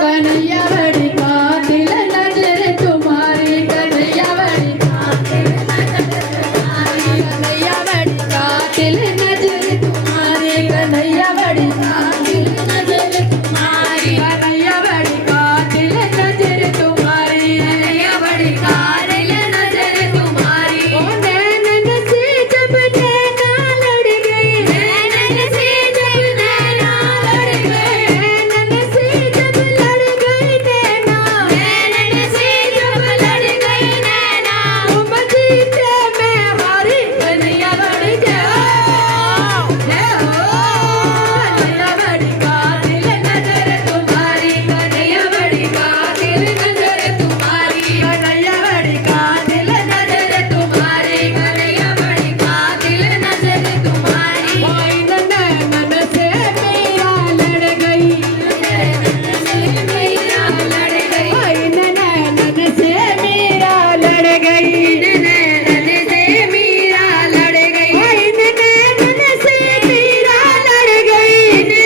कन्हैया बड़ी कातिल नजर तुम्हारी, कन्हैया बड़ी कातिल नजर तुम्हारी, कन्हैया बड़ी कातिल नजर तुम्हारी, कन्हैया बड़ी कातिल नजर तुम्हारी, कन्हैया बड़ी कातिल नजर तुम्हारी। ओ नैनन से जब नैना लड़ गई, नैनन से जब नैना लड़ गई, नैनन से जब लड़ गई नैना, नैनन से जब लड़ गई नैना, तुम जीते मैं हारी, कन्हैया बड़ी जय हो, कन्हैया बड़ी कातिल नजर तुम्हारी, कन्हैया बड़ी कातिल नजर तुम्हारी, कन्हैया बड़ी कातिल नजर तुम्हारी, कन्हैया बड़ी कातिल नजर तुम्हारी। ओए नैनन से मीरा लड़ गई, नैनन से मीरा लड़ गई, ओए नैनन से मीरा लड़ गई, नैनन से मीरा लड़ गई, ओए नैनन से मीरा लड़ गई,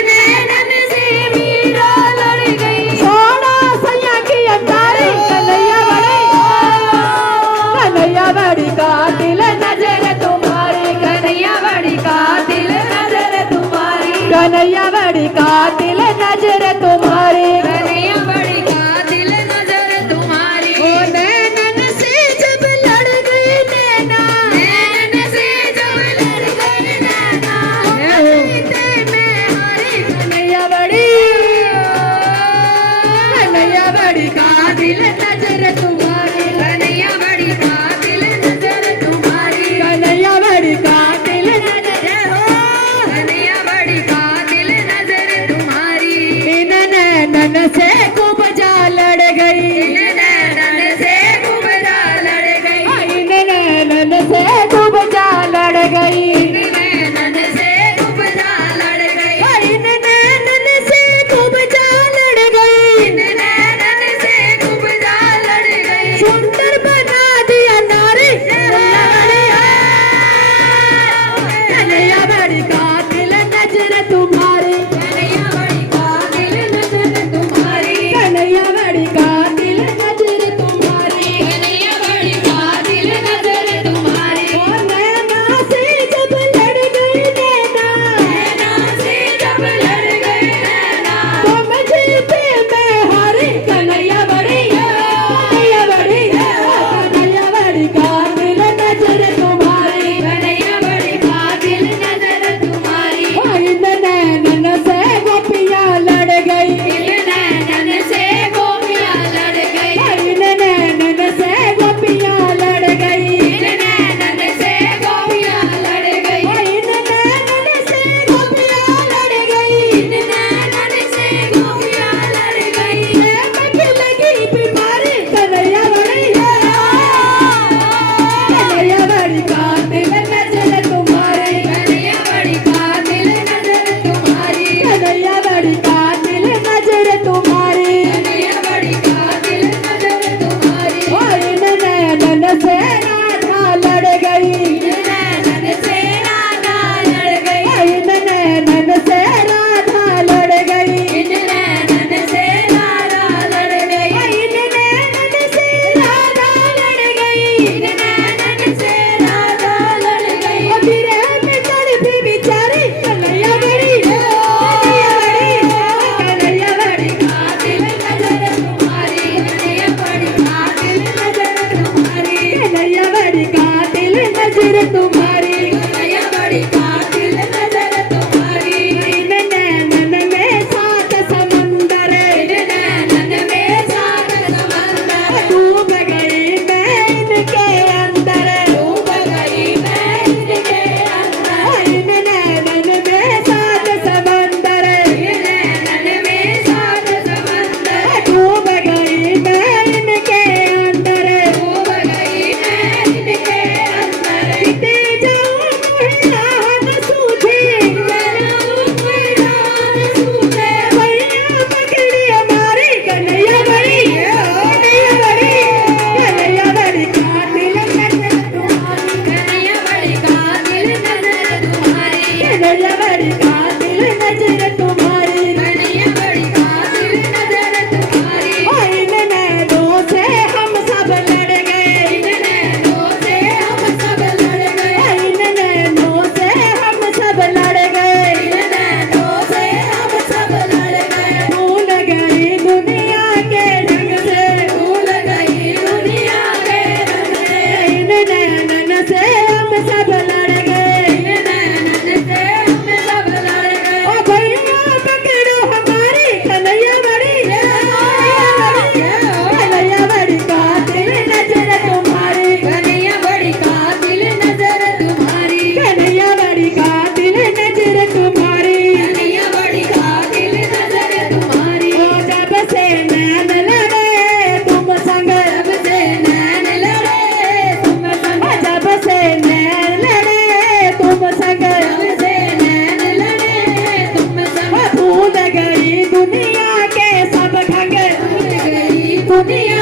नैनन से मीरा लड़ गई। सोना सैया की अंधारी, कन्हैया बड़ी कातिल नजर तुम्हारी, कन्हैया बड़ी कातिल नजर तुम्हारी, कन्हैया बड़ी कातिल नजर तुम्हारी, कन्हैया बड़ी कातिल नजर तुम्हारी। ओ नैनन से जब लड़ गई नैना, नैनन से जब लड़ गई नैना, जीते मैं हारी, कन्हैया बड़ी कातिल नजर तुम्हारी, कन्हैया बड़ी कातिल नजर तुम्हारी, कन्हैया बड़ी कातिल नजर हो, कन्हैया बड़ी कातिल नजर तुम्हारी। इन नैनन से खूब जा लड़ गई, इन नैनन से खूब जा लड़ गई, इन नैनन से खूब जा लड़ गई, इन नैनन से खूब जा लड़ गई, इन नैनन से खूब जा लड़ गई, इन नैनन से खूब जा लड़ गई। सुंदर बना दिया नारी, कन्हैया बड़ी कातिल नजर तुम्हारी, कन्हैया बड़ी कातिल नजर तुम्हारी, दुनिया के सब ढंग गई दुनिया